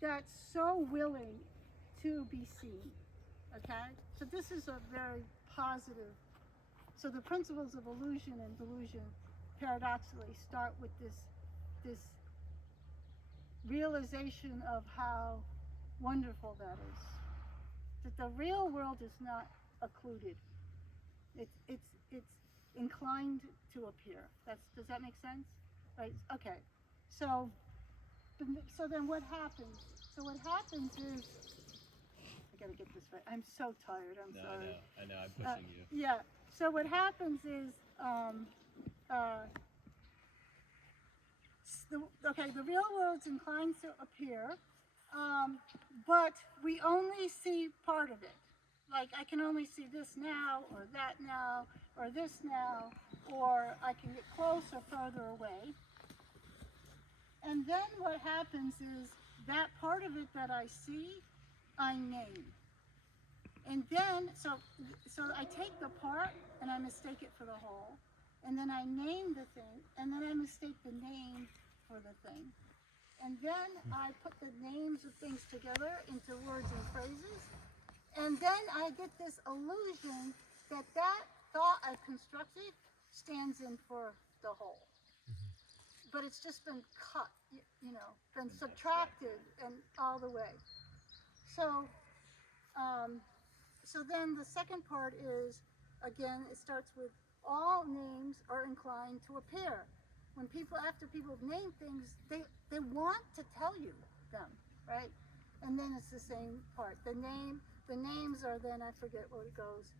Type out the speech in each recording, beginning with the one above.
that's so willing to be seen. Okay? So this is a very positive. So the principles of illusion and delusion paradoxically start with this realization of how wonderful that is. That the real world is not occluded. It's inclined to appear. Does that make sense? Right? Okay. So then what happens? So what happens is, I gotta get this right. I'm so tired. I'm sorry. I know. I'm pushing you. Yeah. So what happens is, the real world's inclined to appear, but we only see part of it. Like I can only see this now, or that now, or this now, or I can get close or further away. And then what happens is that part of it that I see, I name. And then, so I take the part and I mistake it for the whole. And then I name the thing, and then I mistake the name for the thing. And then I put the names of things together into words and phrases. And then I get this illusion that thought I've constructed stands in for the whole. But it's just been cut, been subtracted and all the way. So, so then the second part is, again, it starts with all names are inclined to appear. After people have named things, they want to tell you them, right? And then it's the same part. The names are then, I forget what it goes.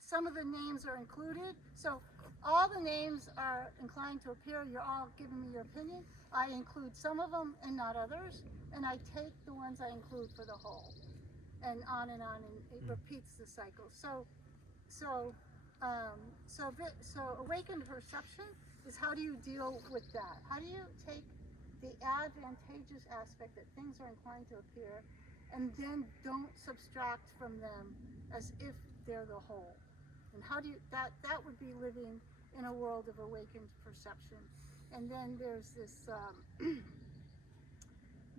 Some of the names are included. So all the names are inclined to appear. You're all giving me your opinion. I include some of them and not others. And I take the ones I include for the whole. And on, and it repeats the cycle. So awakened perception is, how do you deal with that? How do you take the advantageous aspect that things are inclined to appear, and then don't subtract from them as if they're the whole? And how do you, that would be living in a world of awakened perception. And then there's this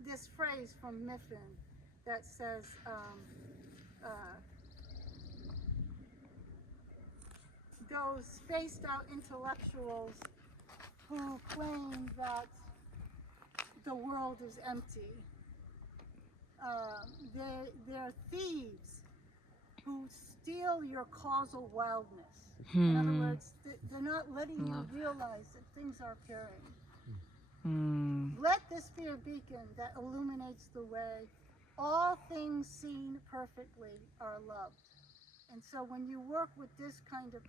this phrase from Mifflin that says, those spaced out intellectuals who claim that the world is empty, they're thieves who steal your causal wildness. In other words, they're not letting you realize that things are appearing. Let this be a beacon that illuminates the way. All things seen perfectly are loved. And so when you work with this kind of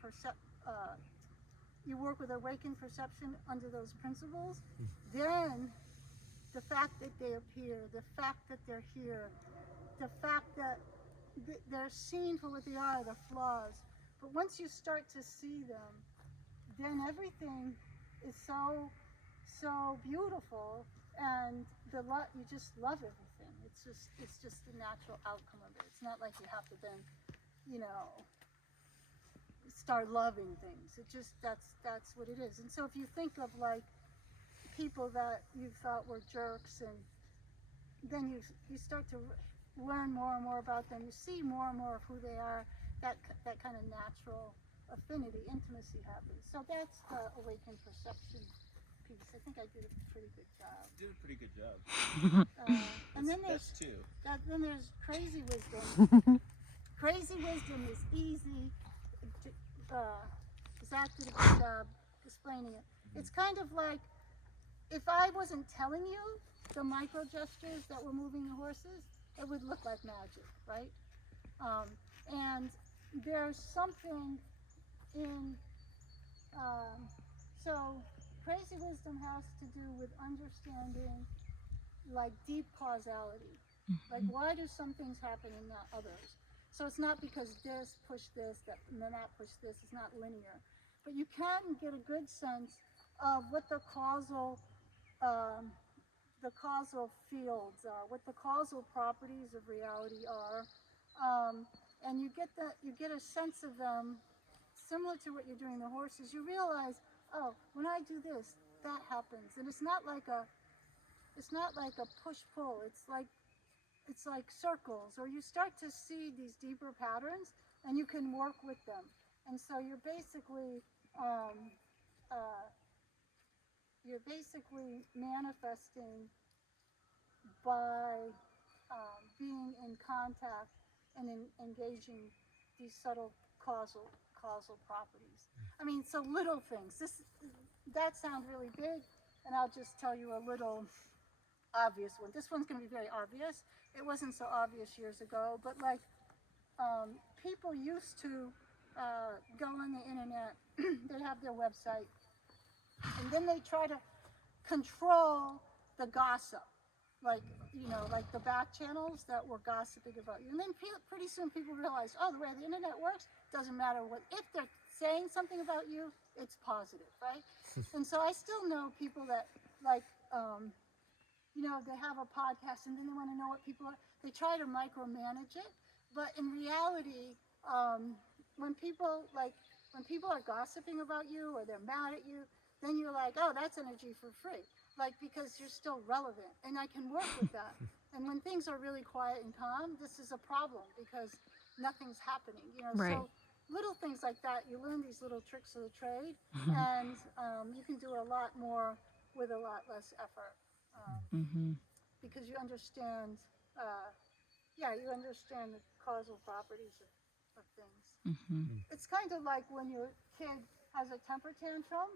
you work with awakened perception under those principles, then the fact that they appear, the fact that they're here, the fact that they're seen for what they are, the flaws. But once you start to see them, then everything is so beautiful, and you just love everything. It's just the natural outcome of it. It's not like you have to then, start loving things. It just that's what it is. And so if you think of like people that you thought were jerks, and then you start to learn more and more about them, you see more and more of who they are, that kind of natural affinity, intimacy happens. So that's the awakened perception piece. I think I did a pretty good job. You did a pretty good job. And then there's two. Then there's crazy wisdom. Crazy wisdom is easy. Zach did a good job explaining it. It's kind of like, if I wasn't telling you the micro gestures that were moving the horses, it would look like magic, right? And there's something in, so crazy wisdom has to do with understanding like deep causality. Like, why do some things happen and not others? So it's not because this pushed this, and then that pushed this. It's not linear. But you can get a good sense of what the causal fields are, what the causal properties of reality are, and you get a sense of them similar to what you're doing the horses. You realize, oh, when I do this, that happens, and it's not like it's not like a push-pull. It's like circles, or you start to see these deeper patterns, and you can work with them. And so um, uh, you're basically manifesting by being in contact and engaging these subtle causal properties. I mean, so little things. That sounds really big, and I'll just tell you a little obvious one. This one's going to be very obvious. It wasn't so obvious years ago, but like people used to go on the internet. They have their website, and then they try to control the gossip, like like the back channels that were gossiping about you. And then pretty soon people realize, oh, the way the internet works doesn't matter what, if they're saying something about you, it's positive, right? And so I still know people that like they have a podcast, and then they want to know what people are. They try to micromanage it, but in reality, when people are gossiping about you or they're mad at you, then you're like, oh, that's energy for free, like because you're still relevant, and I can work with that. And when things are really quiet and calm, this is a problem because nothing's happening. Right. So little things like that, you learn these little tricks of the trade, and you can do a lot more with a lot less effort. Because you understand, you understand the causal properties of things. It's kind of like when your kid has a temper tantrum,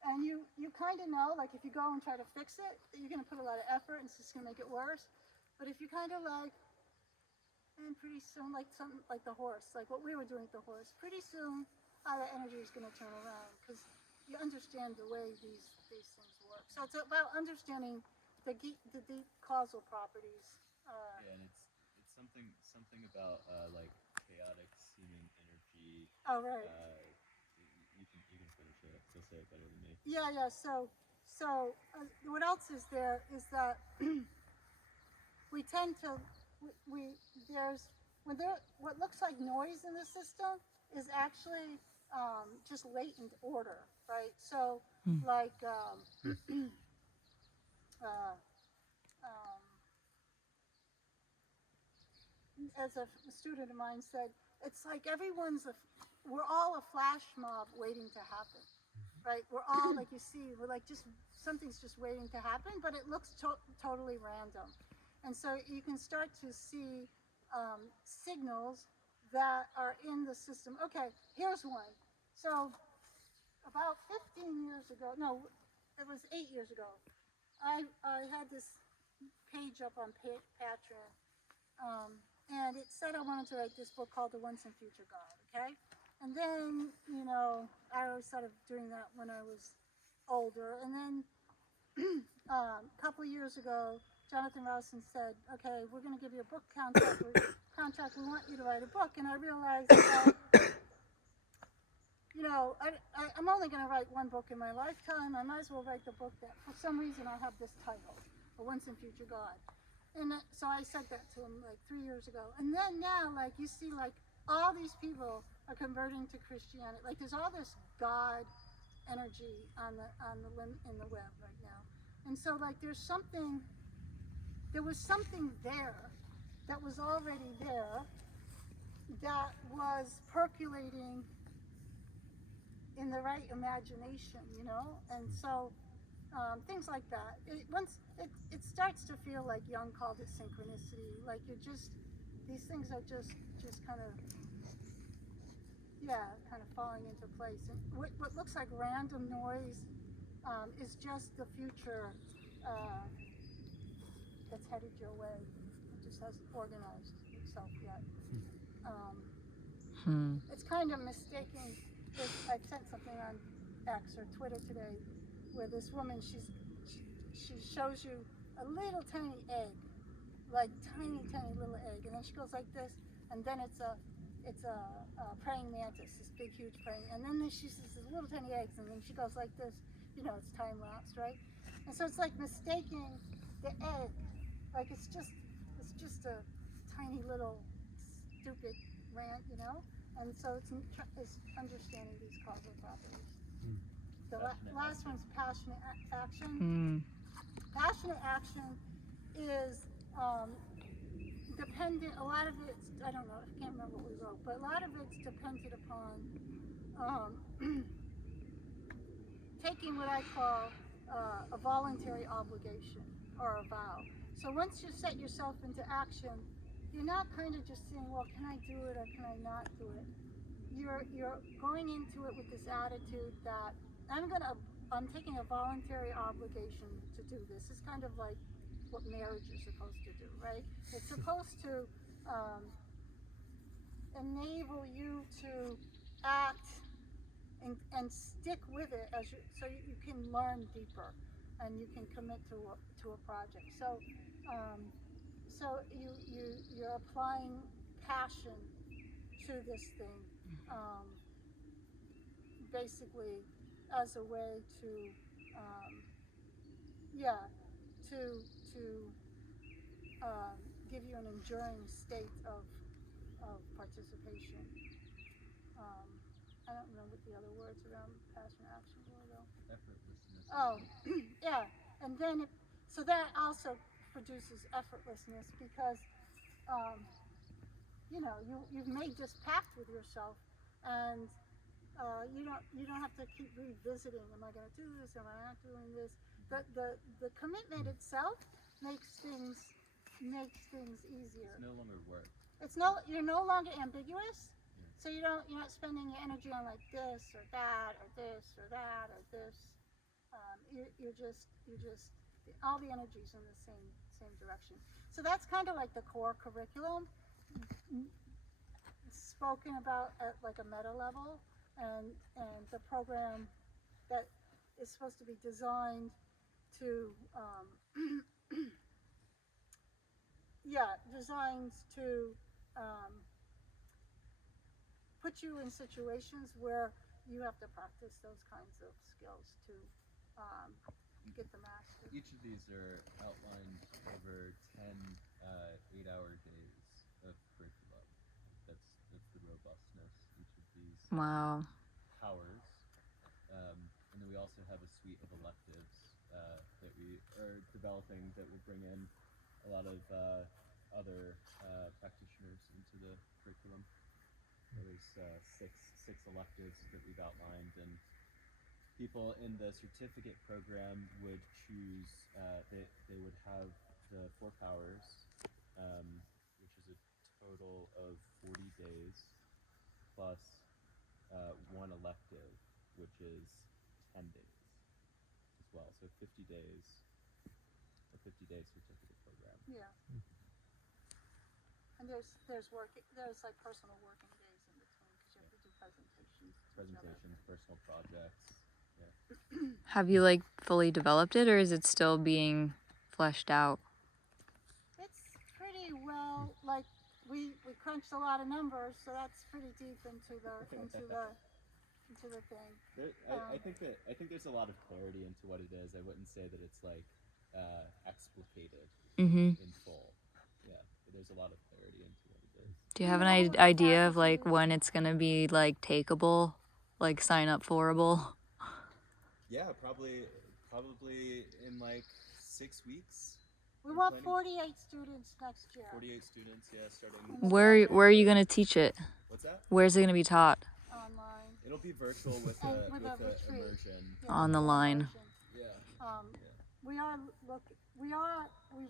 and you kind of know, like if you go and try to fix it, you're going to put a lot of effort and it's just going to make it worse. But if you kind of like, and pretty soon, like something like the horse, like what we were doing with the horse, pretty soon all the energy is going to turn around because you understand the way these things work. So it's about understanding the deep causal properties. Yeah, and it's something about like chaotic seeming energy. Oh, right. You can finish it. You'll say it better than me. Yeah. So what else is there is that we tend to what looks like noise in the system is actually just latent order, right? So like as a student of mine said, it's like we're all a flash mob waiting to happen, right? We're all, like you see, we're like something's just waiting to happen, but it looks totally random. And so you can start to see signals that are in the system. Okay, here's one. So about 15 years ago, no, it was 8 years ago, I had this page up on Patreon, and it said I wanted to write this book called The Once and Future God, okay? And then, I always started doing that when I was older. And then a couple of years ago, Jonathan Rowson said, okay, we're going to give you a book contract. We want you to write a book. And I realized that, I'm only going to write one book in my lifetime. I might as well write the book that, for some reason, I have this title, The Once and Future God. And so I said that to him like 3 years ago. And then now, like, you see, like, all these people are converting to Christianity. Like, there's all this God energy in the web right now. And so, like, there was something there that was already there that was percolating in the right imagination, And so things like that. It starts to feel like Jung called it synchronicity. Like these things are just kind of falling into place. And what looks like random noise is just the future that's headed your way. It just hasn't organized itself yet. It's kind of mistaking. I sent something on X or Twitter today where this woman, she shows you a little tiny egg, like tiny little egg, and then she goes like this, and then it's a praying mantis, this big huge praying, and then she sees these little tiny eggs, and then she goes like this, it's time lapse, right? And so it's like mistaking the egg, like it's just a tiny little stupid rant, and so it's understanding these causal properties. The last one's passionate action. Passionate compassionate action is dependent, a lot of it's, I don't know, I can't remember what we wrote, but a lot of it's dependent upon taking what I call a voluntary obligation or a vow. So once you set yourself into action, you're not kind of just saying, well, can I do it or can I not do it? You're going into it with this attitude that I'm taking a voluntary obligation to do this. It's kind of like what marriage is supposed to do, right? It's supposed to enable you to act and stick with it as so you can learn deeper and you can commit to a project. So you're applying passion to this thing, basically as a way to yeah to give you an enduring state of participation. I don't remember what the other words around passion action were though. Effortlessness. Oh, yeah, and then so that also produces effortlessness because you've made this pact with yourself, and you don't have to keep revisiting. Am I going to do this? Am I not doing this? The commitment itself makes things easier. It's no longer work. You're no longer ambiguous. So you're not spending your energy on like this or that or this or that or this. You're just all the energy's in the same direction. So that's kind of like the core curriculum, spoken about at like a meta level, and the program that is supposed to be designed to designed to put you in situations where you have to practice those kinds of skills to get the mastery. Each of these are outlined over 10 8-hour days of curriculum. That's the robustness. Each of these Wow. powers. And then we also have a suite of electives that we are developing that will bring in a lot of other practitioners into the curriculum. There's six electives that we've outlined, and people in the certificate program would choose. They would have the 4 powers, which is a total of 40 days, plus one elective, which is 10 days as well. So 50 days, a 50-day certificate program. Yeah. And there's like personal working days in between because you have to do presentations. Presentations, personal projects. Yeah. Have you like fully developed it, or is it still being fleshed out? It's pretty well, like we crunched a lot of numbers, so that's pretty deep into the thing. I think there's a lot of clarity into what it is. I wouldn't say that it's like explicated in full. Yeah, but there's a lot of clarity into what it is. Do you have an idea of like when it's gonna be like takeable, like sign up forable? Yeah, probably in like 6 weeks. We want 48 students next year. 48 students, yeah, starting. Where are you gonna teach it? What's that? Where's it gonna be taught? Online. It'll be virtual with a immersion. Yeah, On the line. Yeah. We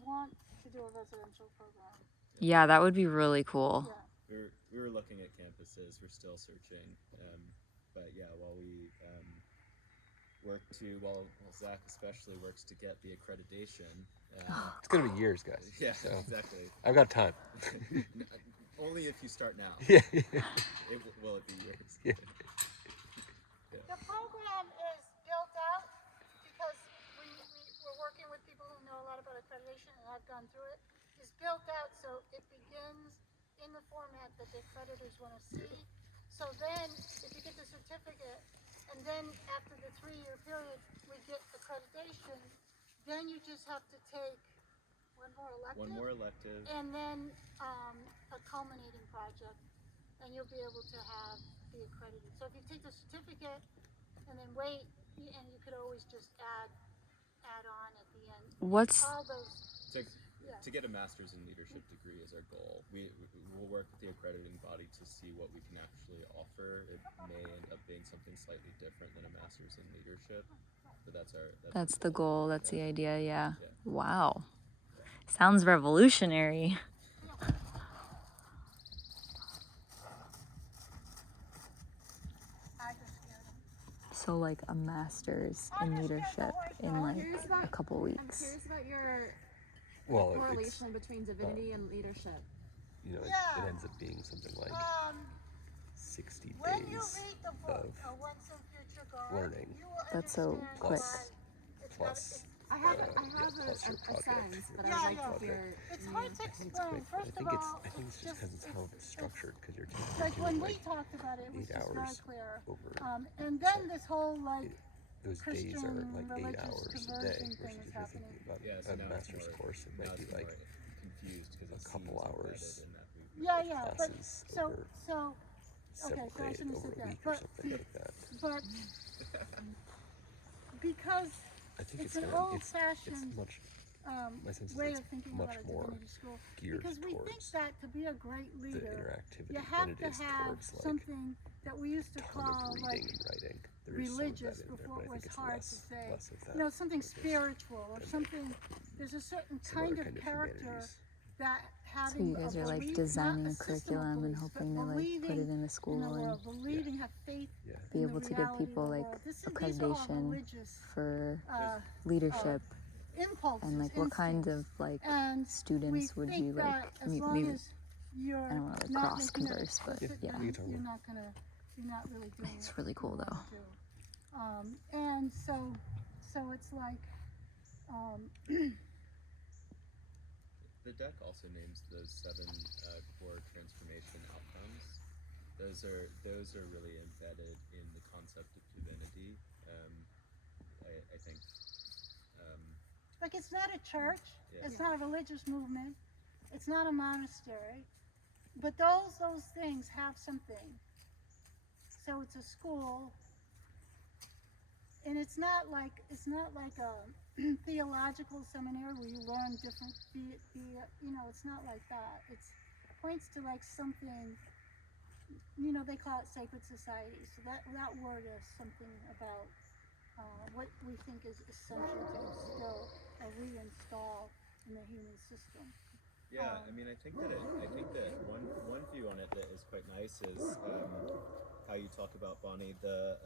want to do a residential program. Yeah, that would be really cool. Yeah. We were looking at campuses. We're still searching, but yeah, while Zach especially works to get the accreditation. It's gonna be years, guys. Yeah, so exactly. I've got time. Only if you start now. Yeah. Will it be yours? Yeah. The program is built out because we're working with people who know a lot about accreditation, and I've gone through it. It's built out so it begins in the format that the accreditors want to see. So then, if you get the certificate, and then after the 3-year period, we get accreditation, then you just have to take one more elective, and then a culminating project, and you'll be able to be accredited. So if you take the certificate and then wait, and you could always just add add on at the end. What's All those. To, Yeah. to get a master's in leadership degree is our goal. We'll work with the accrediting body to see what we can actually offer. It may end up being something slightly different than a master's in leadership, but that's the goal. That's the idea. Yeah. Yeah. Wow. Sounds revolutionary. I just scared him. So like a master's in leadership in like a couple I'm weeks. curious about your Well, it's, correlation between divinity and leadership. you know, Yeah. it ends up being something like 60 When you days read the book, of Once in Future God, learning. you will That's so understand quick. why it's plus I have yeah, a plus your project. sense, but Yeah, I'd like yeah. to hear. It's hard to I think it's explain. quick. First of all, I think it's just because it's how it's structured. Because you're like when doing we like talked about it, it was 8 just very hours clear. over. And then this whole like Those days Christian are like 8 religious hours a day. conversion Versus thing if is you're happening. thinking about Yeah, so a now master's it's more, course, it might be more like confused because a couple hours Yeah, yeah. But classes so over so several so I days, shouldn't over have said a that. week or But something like that. but because I think it's it's an gonna, old-fashioned it's much my sense is way it's of thinking much about a more divinity school. geared Because we think towards that to be a great the leader, interactivity you than have it to is have towards like something that we used to ton call of reading like and writing. There is some of religious that in there, before but it I was think it's hard less, to say. less of that. You know, something focus spiritual or than, like, something. There's a certain some kind other of kind of character humanities. that So having you guys a are like belief, designing not a a system of curriculum and beliefs, hoping but to like put it believing in the in school the and world, believing, have faith Yeah. be in the able to give reality people of the like world. These are all accreditation religious for impulses, leadership and like what kind of instincts. like And students we would think you like that as long maybe as you're I don't want to not cross making it converse, but explicit, yeah, then We can talk you're about not really doing it's what really you cool wanna though. do. And so it's like The deck also names those 7 core transformation outcomes. Those are really embedded in the concept of divinity. I think. like it's not a church, Yeah. it's not a religious movement, it's not a monastery, but those things have something. So it's a school, and it's not like a theological seminary where you learn different it's not like that. It points to like something, they call it sacred society, so that word is something about what we think is essential to instill or reinstall in the human system. Yeah, I mean, I think that one view on it that is quite nice is how you talk about, Bonnie, the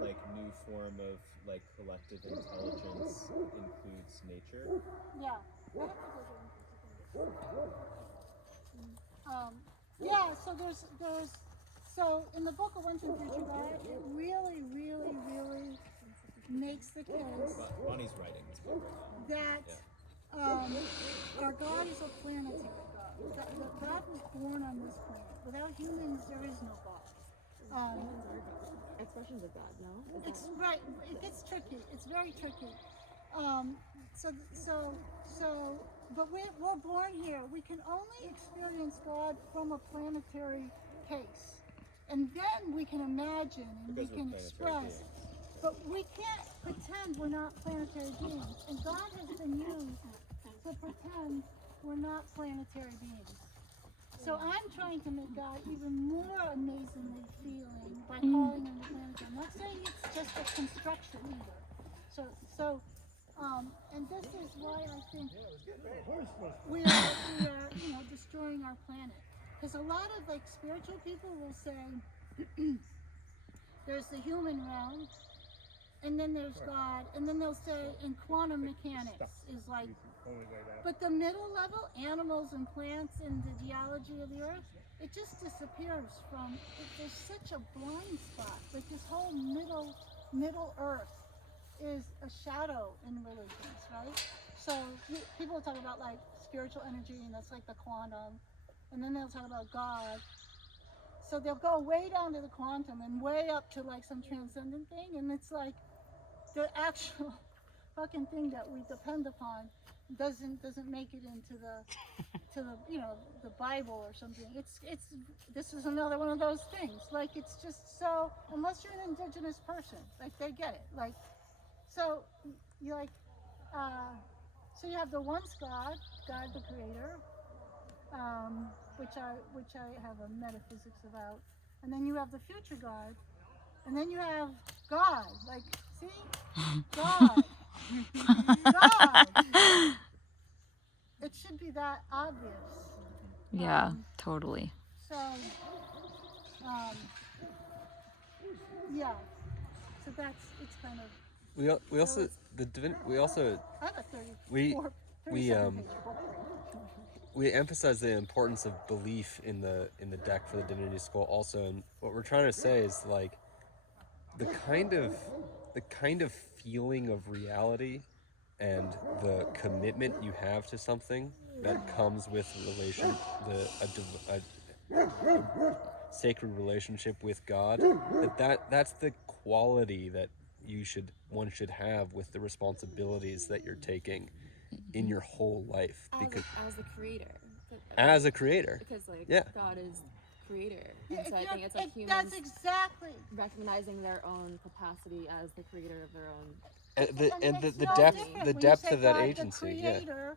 like new form of like collective intelligence includes nature. Yeah. Yeah, so there's so in the book of Once in Future God, it really, really, really makes the case Bonnie's writing this book right now. that our God is a planetary God. That God was born on this planet. Without humans, there is no God. Expressions of God, no? It's right. It gets tricky. It's very tricky. But we're born here. We can only experience God from a planetary case, and then we can imagine and Because we we're can planetary express. beings. But we can't pretend we're not planetary beings, and God has been used to pretend we're not planetary beings. So I'm trying to make God even more amazingly feeling by calling him the planetary. I'm not saying it's just a construction either. And this is why I think we are destroying our planet. Because a lot of like spiritual people will say there's the human realm, and then there's God, and then they'll say in quantum mechanics is like, but the middle level, animals and plants and the geology of the earth, it just disappears from, there's such a blind spot. Like this whole middle earth is a shadow in religions, right? So people talk about like spiritual energy, and that's like the quantum, and then they'll talk about God. So they'll go way down to the quantum and way up to like some transcendent thing, and it's like the actual fucking thing that we depend upon doesn't make it into the the Bible or something. It's this is another one of those things. Like it's just so, unless you're an indigenous person, like they get it. Like So you like, so you have the once God, God the Creator, which I have a metaphysics about, and then you have the future God, and then you have God. Like, see, God, God. It should be that obvious. Yeah, totally. So, yeah. So it's kind of. We also we also I have a we 37 page book. we emphasize the importance of belief in the deck for the Divinity School also, and what we're trying to say is like the kind of feeling of reality and the commitment you have to something that comes with a sacred relationship with God, that's the quality that one should have with the responsibilities that you're taking in your whole life, because as the creator. as a creator, Because like yeah, God is creator, Yeah, and so I think it's like humans that's exactly. recognizing their own capacity as the creator of their own. and it's the no depth different the when you depth say of that God, agency, the yeah. creator,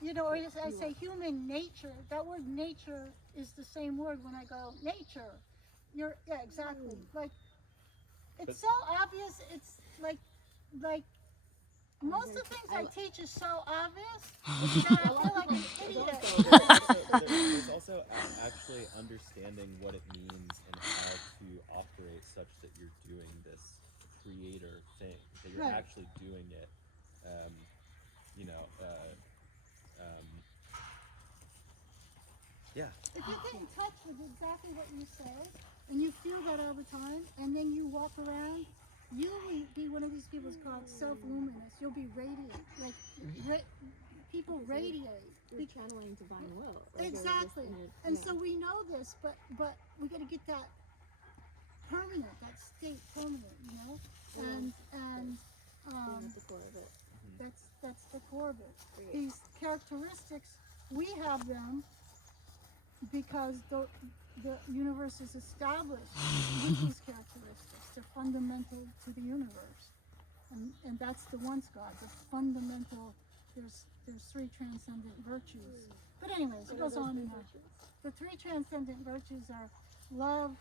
you know, or I say human nature. That word nature is the same word when I go nature. Yeah, exactly. Like, it's so obvious. It's like most of the things I teach is so obvious that I feel like an idiot. There's also actually understanding what it means and how to operate such that you're doing this creator thing, that you're Right. actually doing it. You know, yeah. If you get in touch with exactly what you say, and you feel that all the time, and then you walk around, you will be one of these people who's called self-luminous. You'll be radiant. Like, people radiate. You're channeling divine will. Like Exactly. And so we know this, but we got to get that permanent, that state permanent, you know? And being at the core of it. that's the core of it. Great. These characteristics, we have them because the universe is established with these characteristics. They're fundamental to the universe, and that's the once God. The fundamental. There's three transcendent virtues. But anyways, it goes on and on. The three transcendent virtues are love,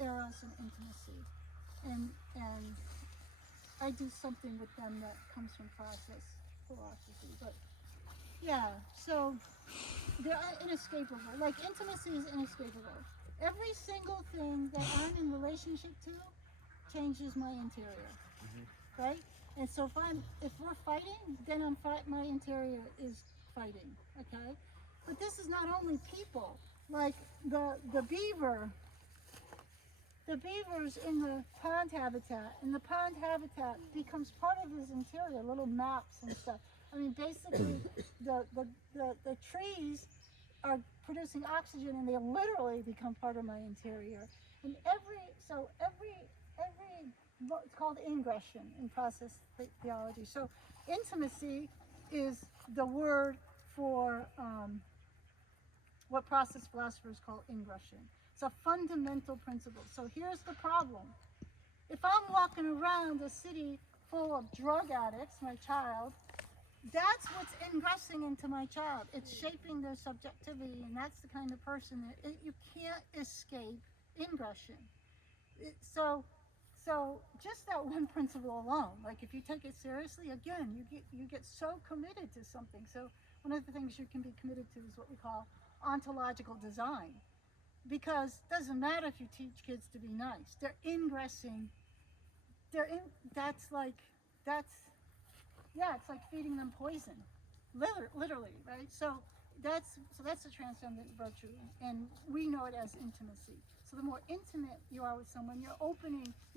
eros, and intimacy, and I do something with them that comes from process philosophy. But yeah, so they're inescapable. Like, intimacy is inescapable. Every single thing that I'm in relationship to changes my interior, right? And so if we're fighting, then my interior is fighting, okay? But this is not only people. Like the beaver. The beaver's in the pond habitat, and the pond habitat becomes part of his interior, little maps and stuff. I mean, basically, the trees are producing oxygen, and they literally become part of my interior. And every it's called ingression in process theology. So intimacy is the word for what process philosophers call ingression. It's a fundamental principle. So here's the problem. If I'm walking around a city full of drug addicts, my child, that's what's ingressing into my child. It's shaping their subjectivity, and that's the kind of person that you can't escape ingression. So just that one principle alone, like if you take it seriously, again, you get so committed to something. So one of the things you can be committed to is what we call ontological design, because it doesn't matter if you teach kids to be nice; they're ingressing. That's it's like feeding them poison, literally, right? So that's a transcendent virtue, and we know it as intimacy. So the more intimate you are with someone, you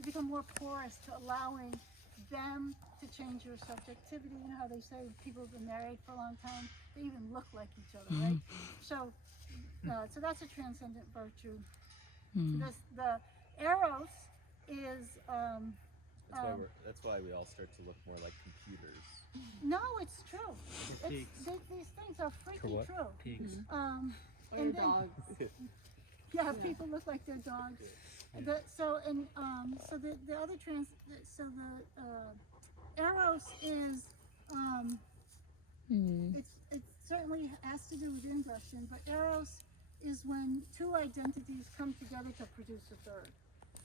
become more porous to allowing them to change your subjectivity. You know how they say people who've been married for a long time, they even look like each other, right? So that's a transcendent virtue. The eros is. That's why we all start to look more like computers. No, it's true. These things are freaky true. Pigs. And then, yeah, people look like their dogs. The other Eros is, it certainly has to do with inversion, but Eros is when two identities come together to produce a third.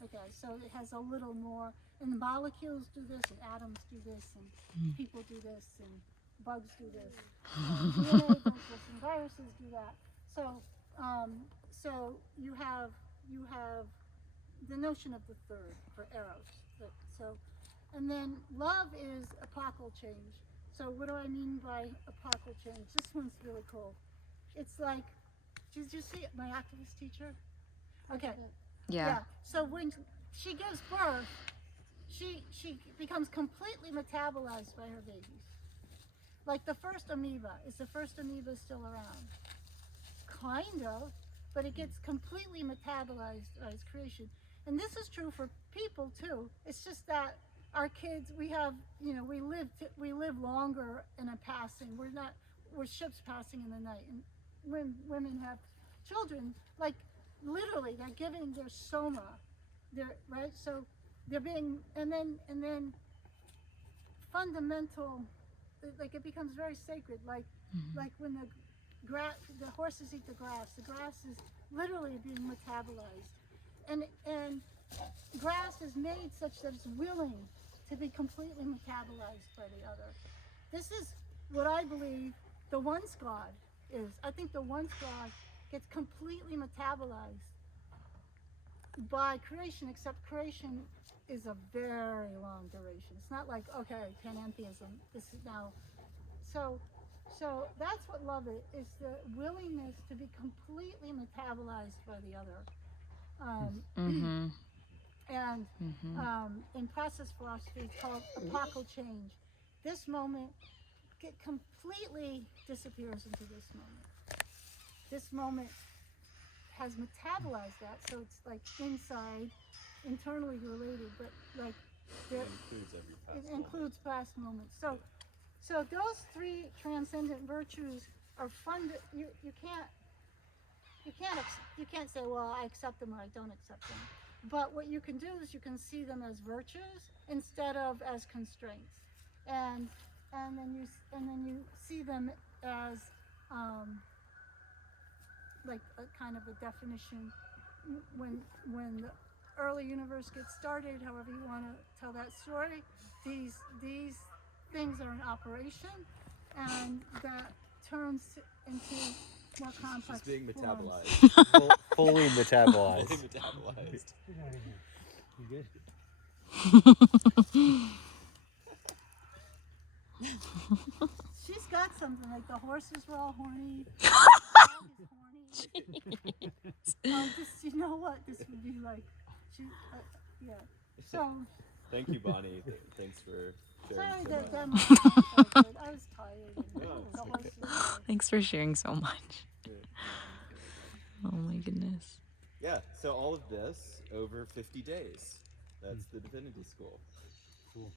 Okay, so it has a little more, and the molecules do this, and atoms do this, and people do this, and bugs do this, and DNA does this, and viruses do that. So, so you have the notion of the third for Eros. So, and then love is epochal change. So what do I mean by epochal change? This one's really cool. It's like, did you see it, my activist teacher? Okay. Yeah. So when she gives birth, she becomes completely metabolized by her babies. Like the first amoeba. Is the first amoeba still around? Kind of, but it gets completely metabolized by its creation. And this is true for people too. It's just that our kids, we have, we live longer in a passing. We're ships passing in the night. And when women have children, like literally, they're giving their soma, right. So they're being, and then fundamental, like it becomes very sacred. Like when the horses eat the grass is literally being metabolized, and grass is made such that it's willing to be completely metabolized by the other. This is what I believe the once God is. I think the once God gets completely metabolized by creation, except creation is a very long duration. It's not like, okay, panentheism, this is now. So that's what love is the willingness to be completely metabolized by the other. And in process philosophy, it's called epochal change. This moment completely disappears into this moment. This moment has metabolized that, so it's like inside, internally related, but like it includes past moments. So those three transcendent virtues are fun. You can't say, well, I accept them or I don't accept them. But what you can do is you can see them as virtues instead of as constraints, and then you see them as like a kind of a definition. When the early universe gets started, however you want to tell that story, these things are in operation, and that turns into more complex. She's being forms. metabolized. Fully metabolized. Fully metabolized. You good? She's got something, like the horses were all horny. The dog is horny. You know what this would be like. Yeah. So. Thank you, Bonnie. Thanks for sharing Sorry so that much. was so good. I was tired. And No, the it's horses were- Thanks for sharing so much. Oh my goodness. Yeah, so all of this over 50 days. That's the Divinity School.